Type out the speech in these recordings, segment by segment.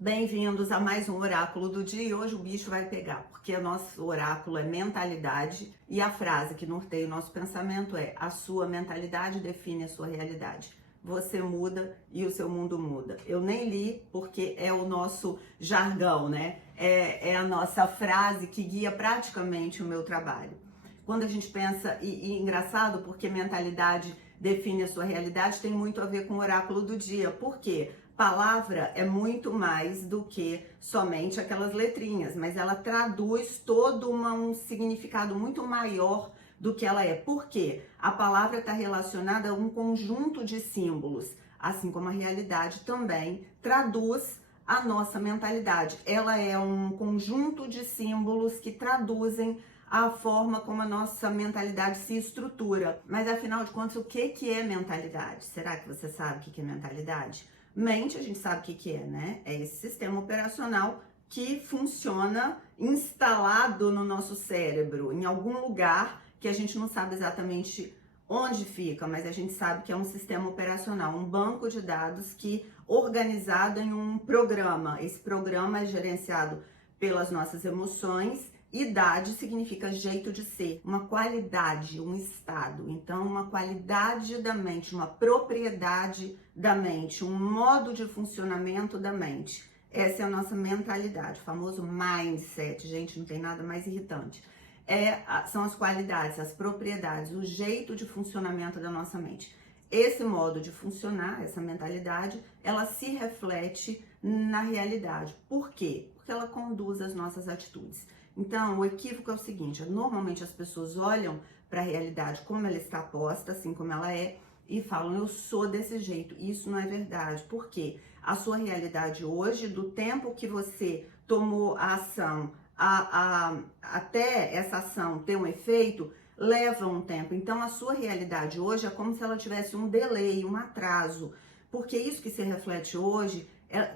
Bem-vindos a mais um Oráculo do Dia e hoje o bicho vai pegar, porque o nosso oráculo é mentalidade e a frase que norteia o nosso pensamento é: a sua mentalidade define a sua realidade. Você muda e o seu mundo muda. Eu nem li porque é o nosso jargão, né? É a nossa frase que guia praticamente o meu trabalho. Quando a gente pensa, e engraçado porque mentalidade define a sua realidade, tem muito a ver com o oráculo do dia. Por quê? Palavra é muito mais do que somente aquelas letrinhas, mas ela traduz todo um significado muito maior do que ela é. Por quê? A palavra está relacionada a um conjunto de símbolos, assim como a realidade também traduz a nossa mentalidade. Ela é um conjunto de símbolos que traduzem a forma como a nossa mentalidade se estrutura. Mas afinal de contas, o que é mentalidade? Será que você sabe o que é mentalidade? Mente, a gente sabe o que é, né? É esse sistema operacional que funciona instalado no nosso cérebro, em algum lugar que a gente não sabe exatamente onde fica, mas a gente sabe que é um sistema operacional, um banco de dados que organizado em um programa. Esse programa é gerenciado pelas nossas emoções. Idade significa jeito de ser, uma qualidade, um estado. Então, uma qualidade da mente, uma propriedade da mente, um modo de funcionamento da mente. Essa é a nossa mentalidade, o famoso mindset. Gente, não tem nada mais irritante. São as qualidades, as propriedades, o jeito de funcionamento da nossa mente. Esse modo de funcionar, essa mentalidade, ela se reflete na realidade. Por quê? Porque ela conduz as nossas atitudes. Então, o equívoco é o seguinte: normalmente as pessoas olham para a realidade como ela está posta, assim como ela é, e falam, eu sou desse jeito. Isso não é verdade. Por quê? A sua realidade hoje, do tempo que você tomou a ação, até essa ação ter um efeito, leva um tempo. Então, a sua realidade hoje é como se ela tivesse um delay, um atraso. Porque isso que se reflete hoje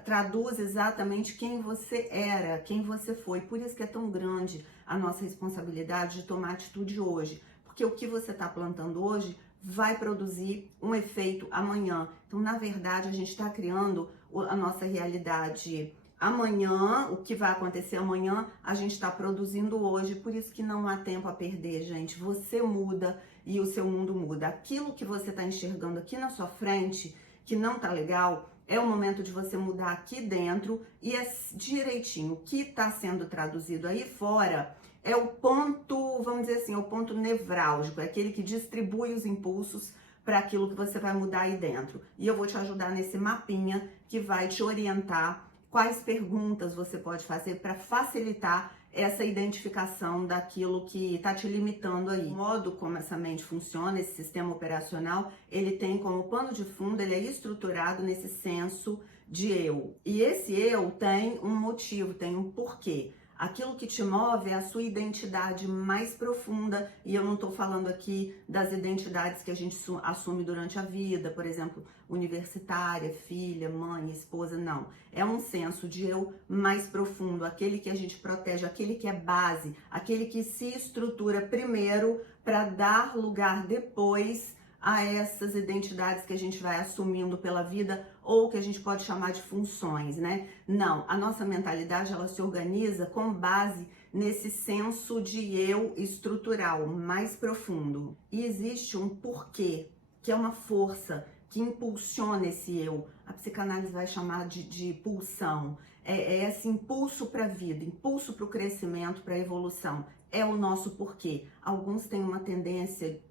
traduz exatamente quem você era, quem você foi. Por isso que é tão grande a nossa responsabilidade de tomar atitude hoje. Porque o que você está plantando hoje vai produzir um efeito amanhã. Então, na verdade, a gente está criando a nossa realidade amanhã. O que vai acontecer amanhã, a gente está produzindo hoje. Por isso que não há tempo a perder, gente. Você muda e o seu mundo muda. Aquilo que você está enxergando aqui na sua frente, que não tá legal, é o momento de você mudar aqui dentro e é direitinho. O que está sendo traduzido aí fora é o ponto, vamos dizer assim, é o ponto nevrálgico, é aquele que distribui os impulsos para aquilo que você vai mudar aí dentro. E eu vou te ajudar nesse mapinha que vai te orientar quais perguntas você pode fazer para facilitar essa identificação daquilo que está te limitando aí. O modo como essa mente funciona, esse sistema operacional, ele tem como pano de fundo, ele é estruturado nesse senso de eu. E esse eu tem um motivo, tem um porquê. Aquilo que te move é a sua identidade mais profunda, e eu não estou falando aqui das identidades que a gente assume durante a vida, por exemplo, universitária, filha, mãe, esposa, não. É um senso de eu mais profundo, aquele que a gente protege, aquele que é base, aquele que se estrutura primeiro para dar lugar depois a essas identidades que a gente vai assumindo pela vida ou que a gente pode chamar de funções, né? Não, a nossa mentalidade, ela se organiza com base nesse senso de eu estrutural, mais profundo. E existe um porquê, que é uma força que impulsiona esse eu. A psicanálise vai chamar de pulsão. É esse impulso para a vida, impulso para o crescimento, para a evolução. É o nosso porquê. Alguns têm uma tendência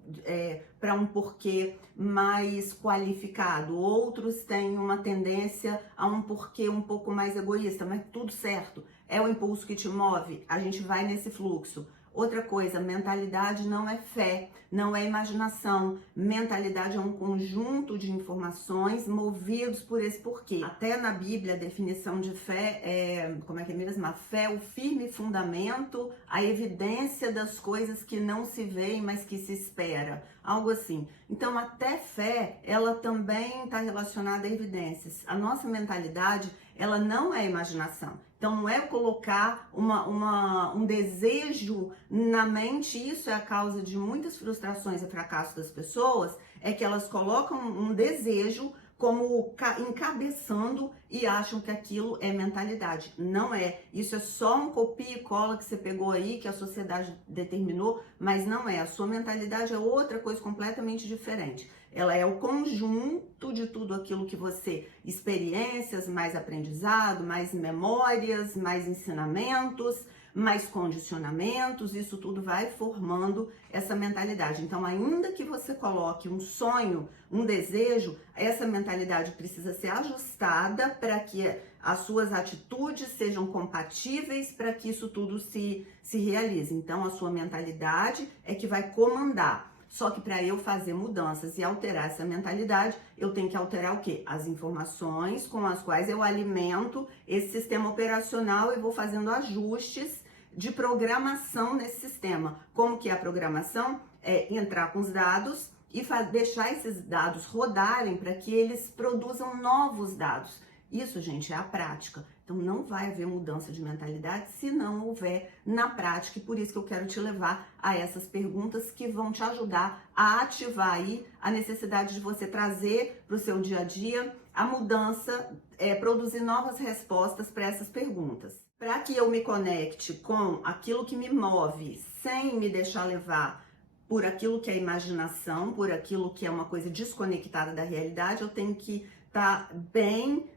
para um porquê mais qualificado, outros têm uma tendência a um porquê um pouco mais egoísta, mas tudo certo. É o impulso que te move, a gente vai nesse fluxo. Outra coisa, mentalidade não é fé, não é imaginação. Mentalidade é um conjunto de informações movidos por esse porquê. Até na Bíblia, a definição de fé é, como é que é mesmo? A fé é o firme fundamento, a evidência das coisas que não se veem, mas que se espera. Algo assim. Então, até fé, ela também está relacionada a evidências. A nossa mentalidade, ela não é imaginação. Então, não é colocar um desejo na mente, isso é a causa de muitas frustrações e fracassos das pessoas, é que elas colocam um desejo como encabeçando e acham que aquilo é mentalidade. Não é. Isso é só um copia e cola que você pegou aí, que a sociedade determinou, mas não é. A sua mentalidade é outra coisa completamente diferente. Ela é o conjunto de tudo aquilo que você, experiências, mais aprendizado, mais memórias, mais ensinamentos, mais condicionamentos, isso tudo vai formando essa mentalidade. Então, ainda que você coloque um sonho, um desejo, essa mentalidade precisa ser ajustada para que as suas atitudes sejam compatíveis para que isso tudo se realize. Então, a sua mentalidade é que vai comandar. Só que para eu fazer mudanças e alterar essa mentalidade, eu tenho que alterar o quê? As informações com as quais eu alimento esse sistema operacional e vou fazendo ajustes de programação nesse sistema. Como que é a programação? É entrar com os dados e deixar esses dados rodarem para que eles produzam novos dados. Isso, gente, é a prática. Então, não vai haver mudança de mentalidade se não houver na prática. E por isso que eu quero te levar a essas perguntas que vão te ajudar a ativar aí a necessidade de você trazer para o seu dia a dia a mudança, produzir novas respostas para essas perguntas. Para que eu me conecte com aquilo que me move, sem me deixar levar por aquilo que é imaginação, por aquilo que é uma coisa desconectada da realidade, eu tenho que estar bem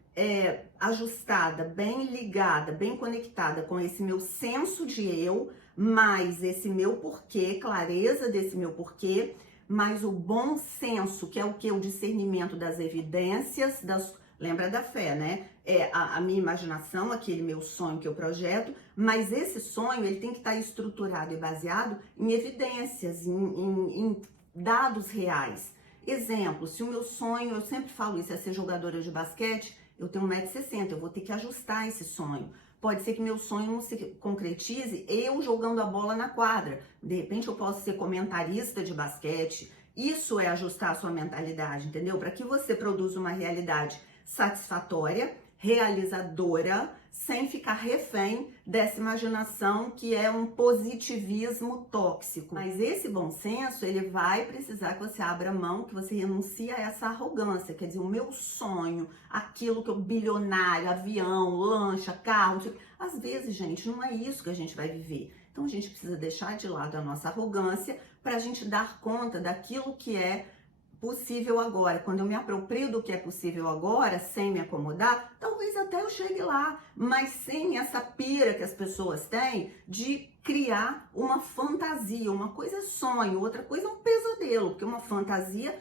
ajustada, bem ligada, bem conectada com esse meu senso de eu, mais esse meu porquê, clareza desse meu porquê, mais o bom senso, que é o que? O discernimento das evidências, lembra da fé, né? É a minha imaginação, aquele meu sonho que eu projeto, mas esse sonho ele tem que estar estruturado e baseado em evidências, em dados reais. Exemplo, se o meu sonho, eu sempre falo isso, é ser jogadora de basquete, eu tenho 1,60 m, eu vou ter que ajustar esse sonho. Pode ser que meu sonho não se concretize eu jogando a bola na quadra. De repente eu posso ser comentarista de basquete. Isso é ajustar a sua mentalidade, entendeu? Para que você produza uma realidade satisfatória, realizadora, sem ficar refém dessa imaginação que é um positivismo tóxico. Mas esse bom senso, ele vai precisar que você abra mão, que você renuncie a essa arrogância, quer dizer, o meu sonho, aquilo que eu bilionário, avião, lancha, carro, às vezes, gente, não é isso que a gente vai viver. Então a gente precisa deixar de lado a nossa arrogância para a gente dar conta daquilo que é possível agora. Quando eu me aproprio do que é possível agora, sem me acomodar, talvez até eu chegue lá, mas sem essa pira que as pessoas têm de criar uma fantasia. Uma coisa é sonho, outra coisa é um pesadelo, porque uma fantasia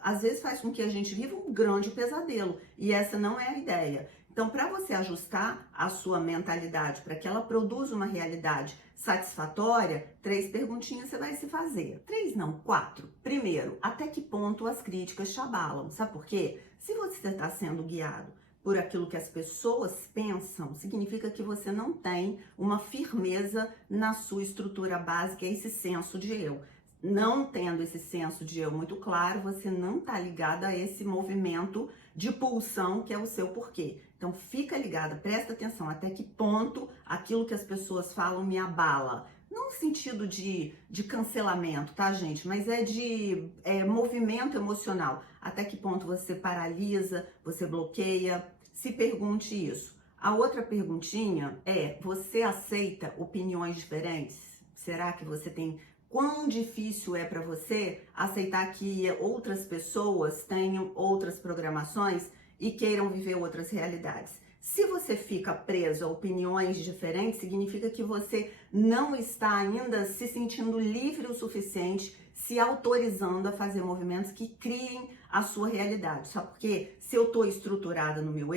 às vezes faz com que a gente viva um grande pesadelo, e essa não é a ideia. Então, para você ajustar a sua mentalidade, para que ela produza uma realidade satisfatória, 3 perguntinhas você vai se fazer. 3 não, 4. Primeiro, até que ponto as críticas te abalam? Sabe por quê? Se você está sendo guiado por aquilo que as pessoas pensam, significa que você não tem uma firmeza na sua estrutura básica, esse senso de eu. Não tendo esse senso de eu muito claro, você não está ligado a esse movimento de pulsão que é o seu porquê. Então fica ligada, presta atenção até que ponto aquilo que as pessoas falam me abala. Não no sentido de cancelamento, tá, gente? Mas é de movimento emocional. Até que ponto você paralisa, você bloqueia? Se pergunte isso. A outra perguntinha é, você aceita opiniões diferentes? Será que você tem... Quão difícil é para você aceitar que outras pessoas tenham outras programações e queiram viver outras realidades? Se você fica preso a opiniões diferentes, significa que você não está ainda se sentindo livre o suficiente, se autorizando a fazer movimentos que criem a sua realidade. Sabe por quê? Se eu estou estruturada no meu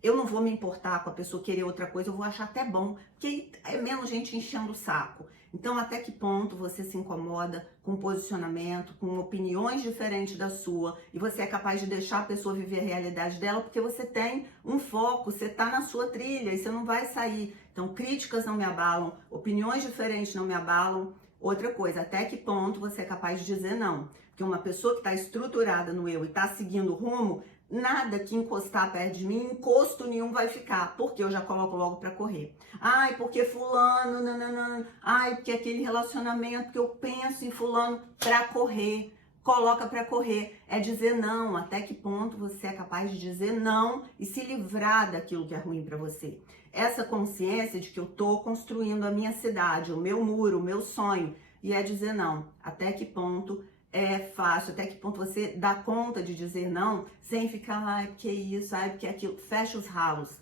eu não vou me importar com a pessoa querer outra coisa, eu vou achar até bom, porque é menos gente enchendo o saco. Então, até que ponto você se incomoda com posicionamento, com opiniões diferentes da sua, e você é capaz de deixar a pessoa viver a realidade dela, porque você tem um foco, você está na sua trilha e você não vai sair. Então, críticas não me abalam, opiniões diferentes não me abalam. Outra coisa, até que ponto você é capaz de dizer não? Porque uma pessoa que está estruturada no eu e está seguindo o rumo, nada que encostar perto de mim, encosto nenhum vai ficar, porque eu já coloco logo pra correr. Ai, porque fulano, nananã. Ai, porque aquele relacionamento que eu penso em fulano pra correr. coloca para correr, é dizer não, até que ponto você é capaz de dizer não e se livrar daquilo que é ruim para você. Essa consciência de que eu tô construindo a minha cidade, o meu muro, o meu sonho, e é dizer não, até que ponto é fácil, até que ponto você dá conta de dizer não, sem ficar, ai, porque isso, ai, porque aquilo, fecha os ralos.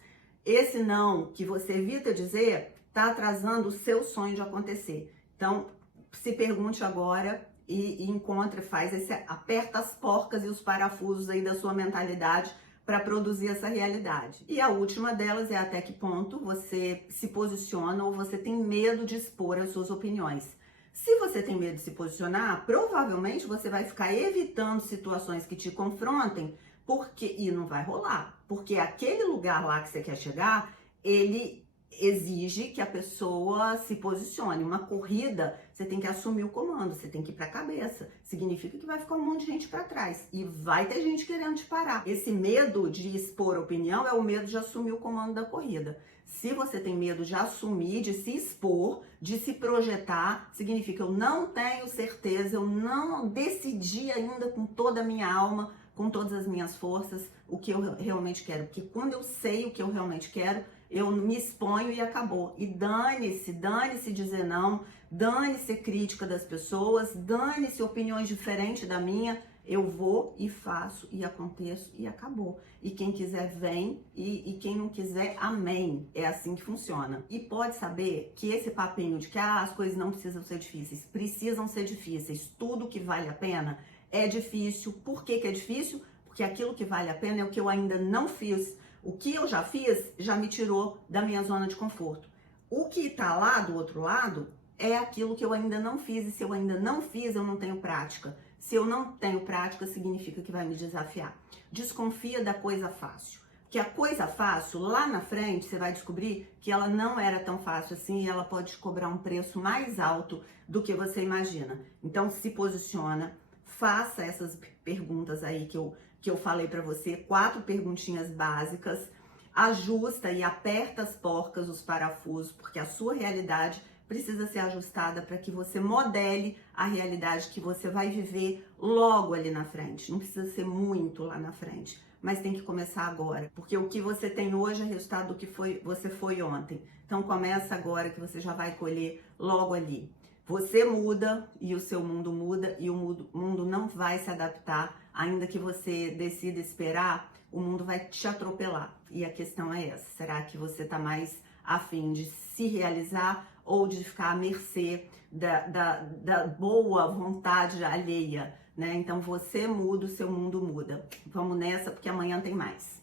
Esse não que você evita dizer, tá atrasando o seu sonho de acontecer. Então, se pergunte agora e encontre, aperta as porcas e os parafusos aí da sua mentalidade para produzir essa realidade. E a última delas é até que ponto você se posiciona ou você tem medo de expor as suas opiniões. Se você tem medo de se posicionar, provavelmente você vai ficar evitando situações que te confrontem, e não vai rolar, porque aquele lugar lá que você quer chegar, ele exige que a pessoa se posicione. Uma corrida, você tem que assumir o comando, você tem que ir para a cabeça. Significa que vai ficar um monte de gente para trás e vai ter gente querendo te parar. Esse medo de expor opinião é o medo de assumir o comando da corrida. Se você tem medo de assumir, de se expor, de se projetar, significa eu não tenho certeza, eu não decidi ainda com toda a minha alma, com todas as minhas forças, o que eu realmente quero. Porque quando eu sei o que eu realmente quero, eu me exponho e acabou. E dane-se dizer não, dane-se crítica das pessoas, dane-se opiniões diferentes da minha. Eu vou e faço e aconteço e acabou. E quem quiser vem e quem não quiser, amém. É assim que funciona. E pode saber que esse papinho de que as coisas não precisam ser difíceis, precisam ser difíceis. Tudo que vale a pena é difícil. Por que é difícil? Porque aquilo que vale a pena é o que eu ainda não fiz. O que eu já fiz já me tirou da minha zona de conforto. O que tá lá do outro lado é aquilo que eu ainda não fiz. E se eu ainda não fiz, eu não tenho prática. Se eu não tenho prática, significa que vai me desafiar. Desconfia da coisa fácil. Que a coisa fácil, lá na frente, você vai descobrir que ela não era tão fácil assim e ela pode te cobrar um preço mais alto do que você imagina. Então, se posiciona, faça essas perguntas aí que eu falei para você, 4 perguntinhas básicas, ajusta e aperta as porcas, os parafusos, porque a sua realidade precisa ser ajustada para que você modele a realidade que você vai viver logo ali na frente. Não precisa ser muito lá na frente, mas tem que começar agora, porque o que você tem hoje é resultado do que você foi ontem. Então começa agora que você já vai colher logo ali. Você muda e o seu mundo muda e o mundo não vai se adaptar, ainda que você decida esperar, o mundo vai te atropelar. E a questão é essa, será que você está mais a fim de se realizar ou de ficar à mercê da boa vontade alheia, né? Então você muda, o seu mundo muda. Vamos nessa, porque amanhã tem mais.